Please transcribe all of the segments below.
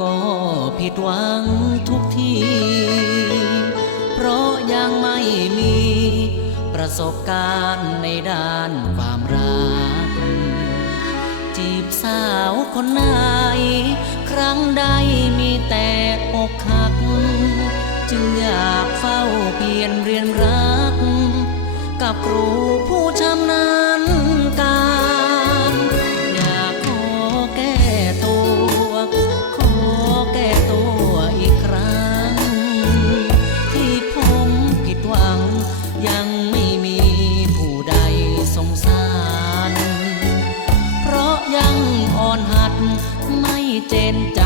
ก็ผิดหวังทุกที เพราะยังไม่มีประสบการณ์ในด้านความรัก จีบสาวคนไหน ครั้งใดมีแต่อกหัก จึงอยากเฝ้าเปลี่ยนเรียนรัก กับครูผู้ชำนาญ trên trời.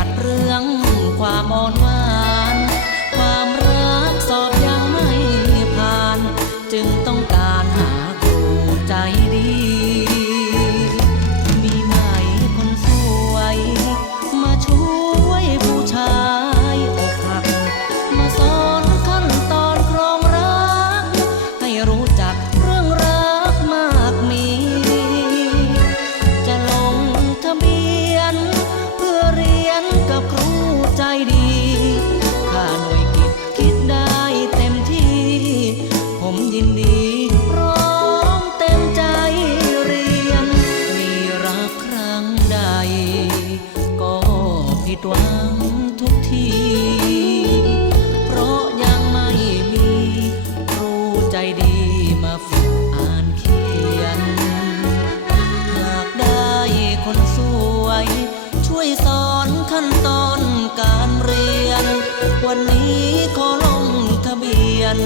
ยสอนขั้นตอนการเรียน วันนี้ขอลงทะเบียน